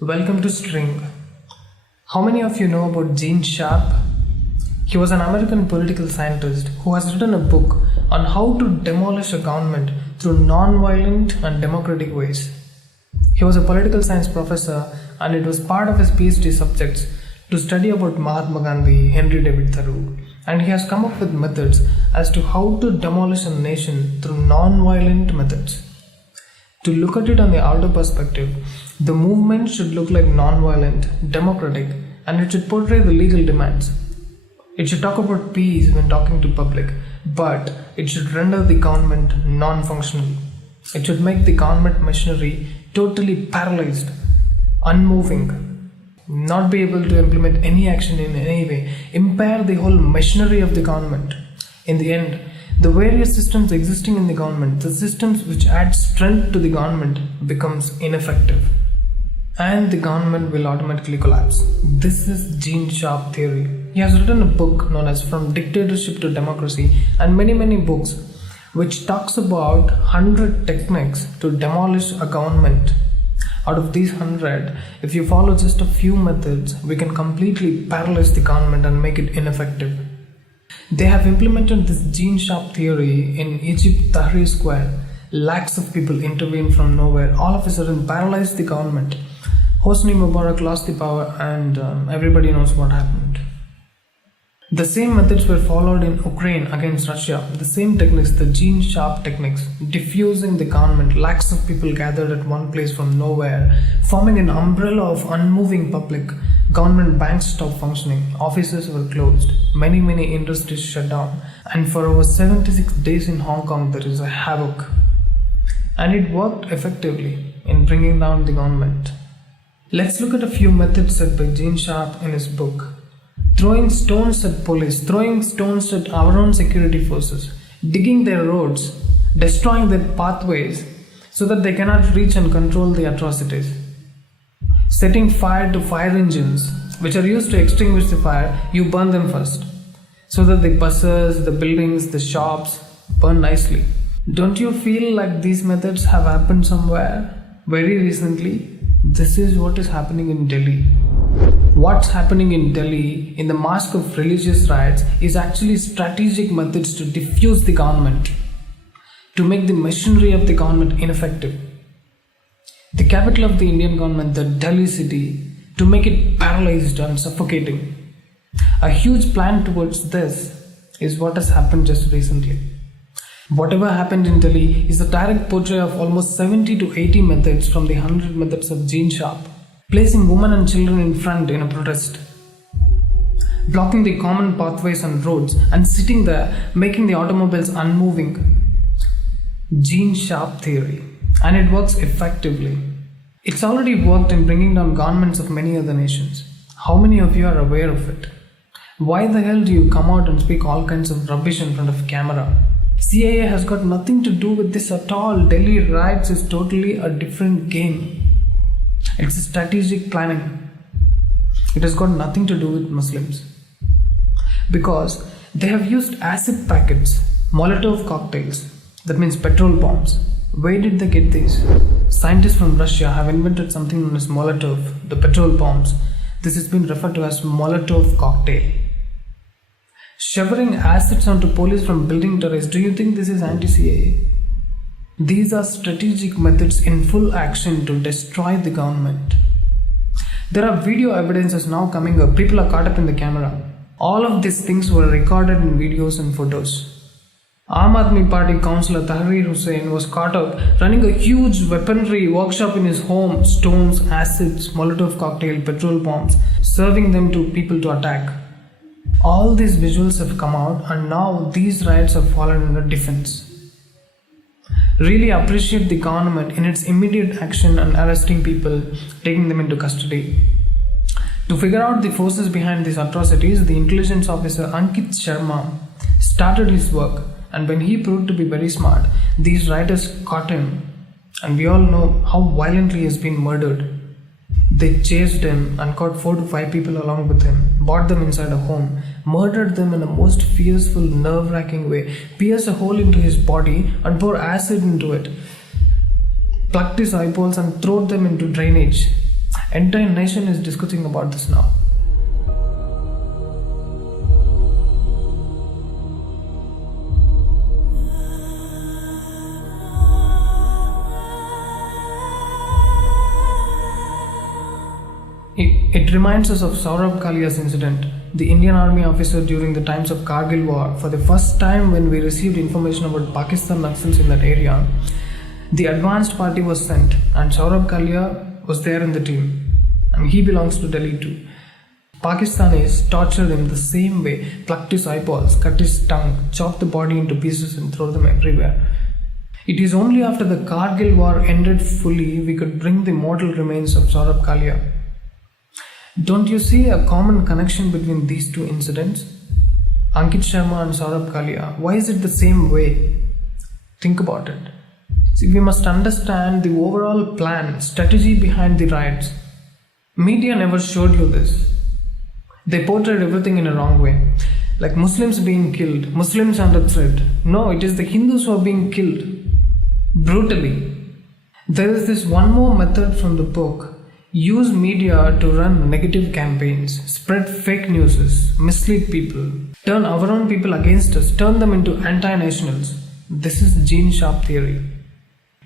Welcome to String. How many of you know about Gene Sharp? He was an American political scientist who has written a book on how to demolish a government through non-violent and democratic ways. He was a political science professor, and it was part of his PhD subjects to study about Mahatma Gandhi, Henry David Thoreau, and he has come up with methods as to how to demolish a nation through non-violent methods. To look at it on the outer perspective, the movement should look like non-violent, democratic, and it should portray the legal demands. It should talk about peace when talking to public, but it should render the government non-functional. It should make the government machinery totally paralyzed, unmoving, not be able to implement any action in any way, impair the whole machinery of the government. In the end, the various systems existing in the government, the systems which add strength to the government, becomes ineffective, and the government will automatically collapse. This is Gene Sharp theory. He has written a book known as From Dictatorship to Democracy and many books which talks about 100 techniques to demolish a government. Out of these 100, if you follow just a few methods, we can completely paralyze the government and make it ineffective. They have implemented this Gene Sharp theory in Egypt, Tahrir Square. Lakhs of people intervened from nowhere, all of a sudden paralyzed the government. Hosni Mubarak lost the power, and everybody knows what happened. The same methods were followed in Ukraine against Russia. The same techniques, the Gene Sharp techniques, diffusing the government. Lakhs of people gathered at one place from nowhere, forming an umbrella of unmoving public. Government banks stopped functioning, offices were closed, many industries shut down, and for over 76 days in Hong Kong there is a havoc. And it worked effectively in bringing down the government. Let's look at a few methods set by Gene Sharp in his book. Throwing stones at police, throwing stones at our own security forces, digging their roads, destroying their pathways so that they cannot reach and control the atrocities. Setting fire to fire engines, which are used to extinguish the fire, you burn them first, so that the buses, the buildings, the shops burn nicely. Don't you feel like these methods have happened somewhere very recently? This is what is happening in Delhi. What's happening in Delhi in the mask of religious riots is actually strategic methods to diffuse the government, to make the machinery of the government ineffective. The capital of the Indian government, the Delhi city, to make it paralyzed and suffocating. A huge plan towards this is what has happened just recently. Whatever happened in Delhi is a direct portrait of almost 70 to 80 methods from the 100 methods of Gene Sharp, placing women and children in front in a protest, blocking the common pathways and roads, and sitting there making the automobiles unmoving. Gene Sharp theory. And it works effectively. It's already worked in bringing down governments of many other nations. How many of you are aware of it? Why the hell do you come out and speak all kinds of rubbish in front of a camera? CIA has got nothing to do with this at all. Delhi riots is totally a different game. It's a strategic planning. It has got nothing to do with Muslims. Because they have used acid packets, Molotov cocktails, that means petrol bombs. Where did they get these? Scientists from Russia have invented something known as Molotov, the petrol bombs. This has been referred to as Molotov cocktail. Showering acids onto police from building turrets. Do you think this is anti-CIA? These are strategic methods in full action to destroy the government. There are video evidences now coming up. People are caught up in the camera. All of these things were recorded in videos and photos. Aam Aadmi Party councillor Tahrir Hussain was caught up running a huge weaponry workshop in his home. Stones, acids, Molotov cocktail, petrol bombs, serving them to people to attack. All these visuals have come out, and now these riots have fallen under defense. Really appreciate the government in its immediate action and arresting people, taking them into custody. To figure out the forces behind these atrocities, the intelligence officer Ankit Sharma started his work, and when he proved to be very smart, these rioters caught him, and we all know how violently he has been murdered. They chased him and caught 4 to 5 people along with him, brought them inside a home, murdered them in a most fearful, nerve-wracking way, pierced a hole into his body and poured acid into it, plucked his eyeballs and threw them into drainage. Entire nation is discussing about this now. It reminds us of Saurabh Kalia's incident, the Indian Army officer during the times of Kargil war. For the first time when we received information about Pakistan Naxals in that area, the advanced party was sent and Saurabh Kalia was there in the team, and he belongs to Delhi too. Pakistanis tortured him the same way, plucked his eyeballs, cut his tongue, chopped the body into pieces and throw them everywhere. It is only after the Kargil war ended fully we could bring the mortal remains of Saurabh Kalia. Don't you see a common connection between these two incidents? Ankit Sharma and Saurabh Kalia. Why is it the same way? Think about it. See, we must understand the overall plan, strategy behind the riots. Media never showed you this. They portrayed everything in a wrong way. Like Muslims being killed, Muslims under threat. No, it is the Hindus who are being killed. Brutally. There is this one more method from the book. Use media to run negative campaigns, spread fake news, mislead people, turn our own people against us, turn them into anti-nationals. This is Gene Sharp theory.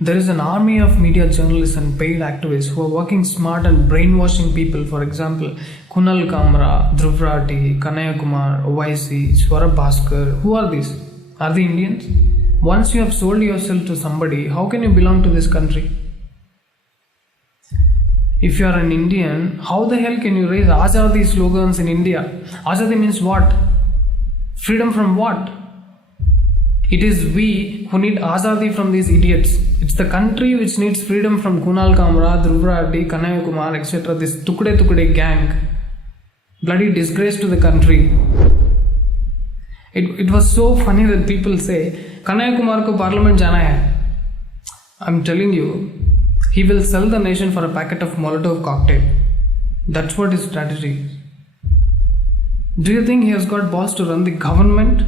There is an army of media journalists and paid activists who are working smart and brainwashing people. For example, Kunal Kamra, Dhruv Rathi, Kanhaiya Kumar, OIC, Swarab Bhaskar. Who are these? Are they Indians? Once you have sold yourself to somebody, how can you belong to this country? If you are an Indian, how the hell can you raise Azadi slogans in India? Azadi means what? Freedom from what? It is we who need Azadi from these idiots. It's the country which needs freedom from Kunal Kamra, Dhruv Rathi, Kanhaiya Kumar, etc. This Tukde gang. Bloody disgrace to the country. It was so funny that people say, Kanhaiya Kumar ko parliament jana hai. I'm telling you, he will sell the nation for a packet of Molotov cocktail. That's what his strategy is. Do you think he has got balls to run the government?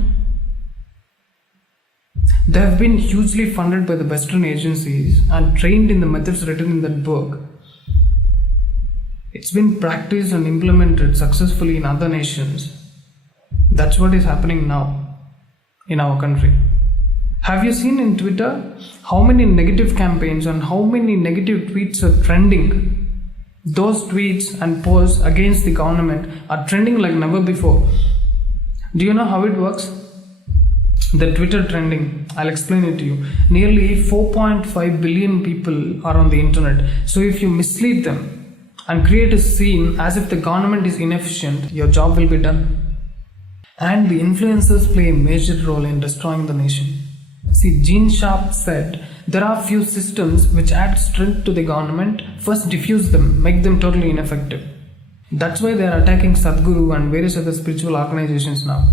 They have been hugely funded by the Western agencies and trained in the methods written in that book. It's been practiced and implemented successfully in other nations. That's what is happening now in our country. Have you seen in Twitter how many negative campaigns and how many negative tweets are trending? Those tweets and posts against the government are trending like never before. Do you know how it works? The Twitter trending, I'll explain it to you. Nearly 4.5 billion people are on the internet. So if you mislead them and create a scene as if the government is inefficient, your job will be done. And the influencers play a major role in destroying the nation. See, Gene Sharp said, there are few systems which add strength to the government, first diffuse them, make them totally ineffective. That's why they are attacking Sadhguru and various other spiritual organizations now.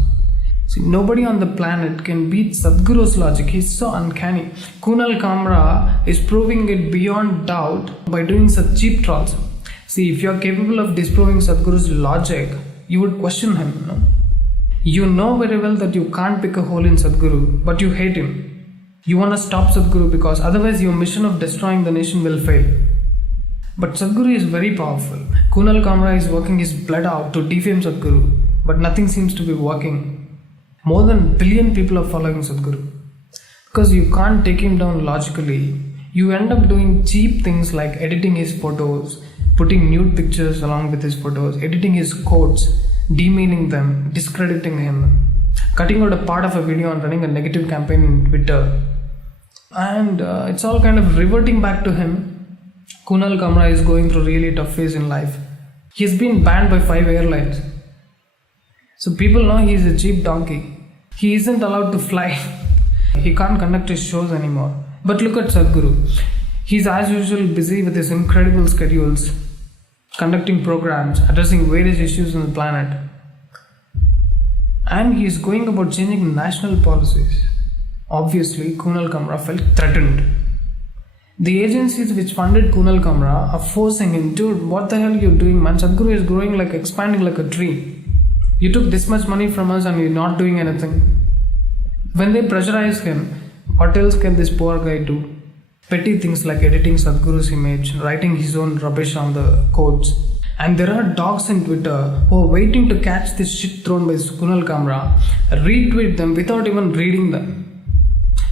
See, nobody on the planet can beat Sadhguru's logic. He's so uncanny. Kunal Kamra is proving it beyond doubt by doing such cheap trolls. See, if you are capable of disproving Sadhguru's logic, you would question him. No? You know very well that you can't pick a hole in Sadhguru, but you hate him. You want to stop Sadhguru because otherwise your mission of destroying the nation will fail. But Sadhguru is very powerful. Kunal Kamra is working his blood out to defame Sadhguru, but nothing seems to be working. More than 1 billion people are following Sadhguru. Because you can't take him down logically, you end up doing cheap things like editing his photos, putting nude pictures along with his photos, editing his quotes, demeaning them, discrediting him, cutting out a part of a video and running a negative campaign in Twitter. And it's all kind of reverting back to him. Kunal Kamra is going through a really tough phase in life. He's been banned by 5 airlines. So people know he's a cheap donkey. He isn't allowed to fly. He can't conduct his shows anymore. But look at Sadhguru. He's as usual busy with his incredible schedules, conducting programs, addressing various issues on the planet. And he's going about changing national policies. Obviously, Kunal Kamra felt threatened. The agencies which funded Kunal Kamra are forcing him, dude, what the hell are you doing, man? Sadhguru is growing like, expanding like a tree. You took this much money from us and you're not doing anything. When they pressurize him, what else can this poor guy do? Petty things like editing Sadhguru's image, writing his own rubbish on the codes. And there are dogs in Twitter who are waiting to catch this shit thrown by Kunal Kamra, retweet them without even reading them.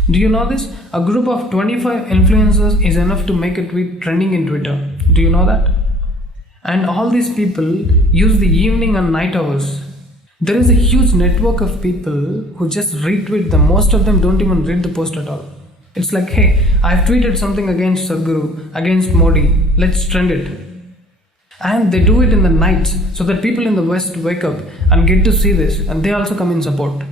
Do you know this? A group of 25 influencers is enough to make a tweet trending in Twitter. Do you know that? And all these people use the evening and night hours. There is a huge network of people who just retweet them. Most of them don't even read the post at all. It's like, hey, I've tweeted something against Sadhguru, against Modi, let's trend it. And they do it in the nights so that people in the West wake up and get to see this and they also come in support.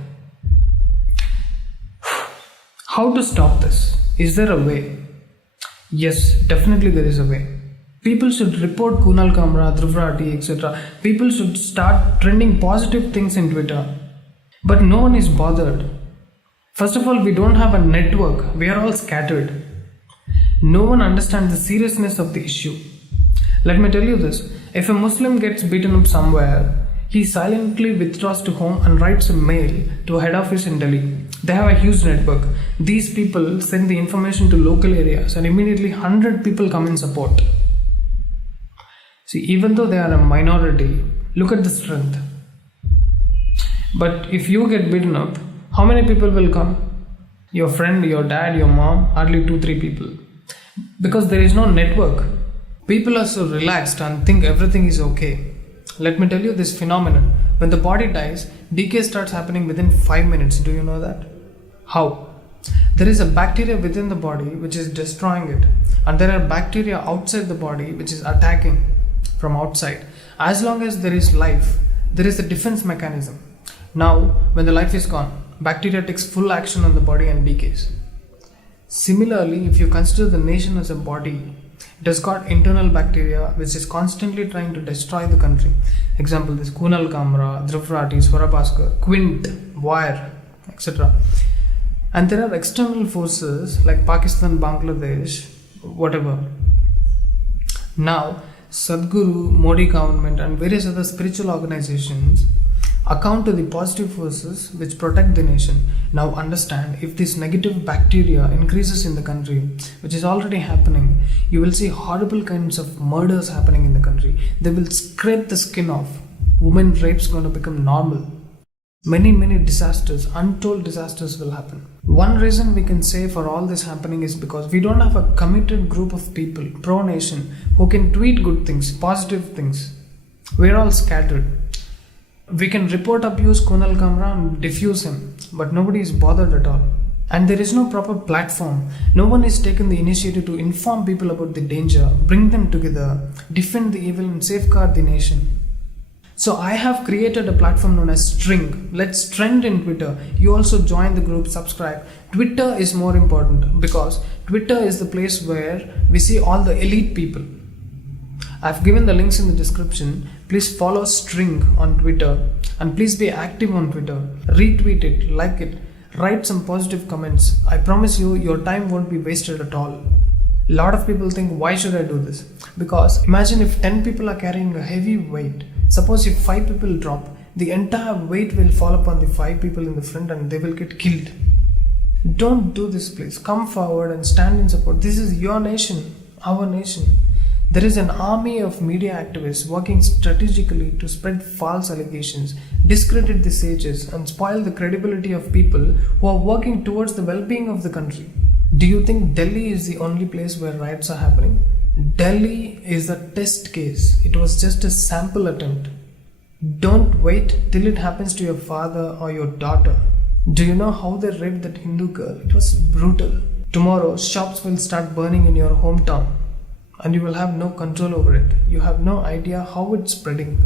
How to stop this? Is there a way? Yes, definitely there is a way. People should report Kunal Kamra, Dhruv Rathi, etc. People should start trending positive things in Twitter. But no one is bothered. First of all, we don't have a network. We are all scattered. No one understands the seriousness of the issue. Let me tell you this. If a Muslim gets beaten up somewhere, he silently withdraws to home and writes a mail to a head office in Delhi. They have a huge network. These people send the information to local areas and immediately 100 people come in support. See, even though they are a minority, look at the strength. But if you get beaten up, how many people will come? Your friend, your dad, your mom, hardly 2-3 people. Because there is no network. People are so relaxed and think everything is okay. Let me tell you this phenomenon. When the body dies, decay starts happening within 5 minutes. Do you know that? How? There is a bacteria within the body which is destroying it. And there are bacteria outside the body which is attacking from outside. As long as there is life, there is a defense mechanism. Now, when the life is gone, bacteria takes full action on the body and decays. Similarly, if you consider the nation as a body, it has got internal bacteria which is constantly trying to destroy the country. Example, this Kunal Kamra, Dhruv Rathi, Swara Bhaskar, Quint, Wire, etc. And there are external forces like Pakistan, Bangladesh, whatever. Now, Sadhguru, Modi government and various other spiritual organizations account to the positive forces which protect the nation. Now understand, if this negative bacteria increases in the country, which is already happening, you will see horrible kinds of murders happening in the country. They will scrape the skin off. Women rapes going to become normal. Many disasters, untold disasters will happen. One reason we can say for all this happening is because we don't have a committed group of people, pro-nation, who can tweet good things, positive things. We're all scattered. We can report abuse Kunal Kamra and diffuse him, but nobody is bothered at all. And there is no proper platform. No one has taken the initiative to inform people about the danger, bring them together, defend the evil and safeguard the nation. So I have created a platform known as String. Let's trend in Twitter. You also join the group, subscribe. Twitter is more important because Twitter is the place where we see all the elite people. I've given the links in the description. Please follow String on Twitter and please be active on Twitter. Retweet it, like it, write some positive comments. I promise you, your time won't be wasted at all. A lot of people think, why should I do this? Because imagine if 10 people are carrying a heavy weight. Suppose if 5 people drop, the entire weight will fall upon the 5 people in the front and they will get killed. Don't do this, please. Come forward and stand in support. This is your nation, our nation. There is an army of media activists working strategically to spread false allegations, discredit the sages, and spoil the credibility of people who are working towards the well-being of the country. Do you think Delhi is the only place where riots are happening? Delhi is a test case. It was just a sample attempt. Don't wait till it happens to your father or your daughter. Do you know how they raped that Hindu girl? It was brutal. Tomorrow, shops will start burning in your hometown and you will have no control over it. You have no idea how it's spreading.